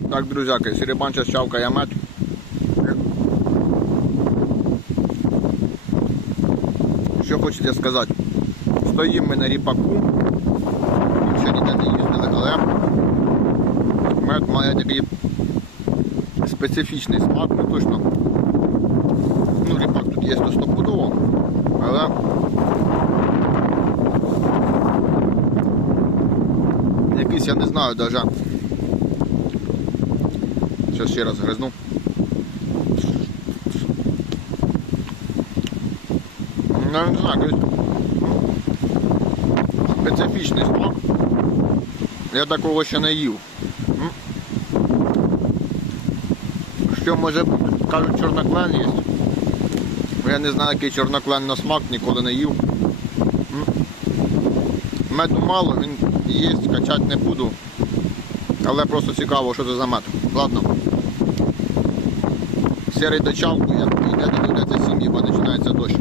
Так, друзяки, серебанча щавкає мед. Що хочете сказати? Стоїмо ми на ріпаку. Ще ніде не їздили, але мед має такий специфічний смак, ну точно. Ну, ріпак тут є стопудово, але якийсь, я не знаю даже. Зараз ще раз гризну. Ну, Я не знаю, якийсь специфічний смак. Я такого ще не їв. Що може бути? Кажуть, чорноклен є. Я не знаю, який чорноклен на смак, ніколи не їв. Меду мало, він є, качати не буду. Але просто цікаво, що це за мед. Ладно. Серий дочавку, як йде, додивляться сім'ї, бо починається дощ.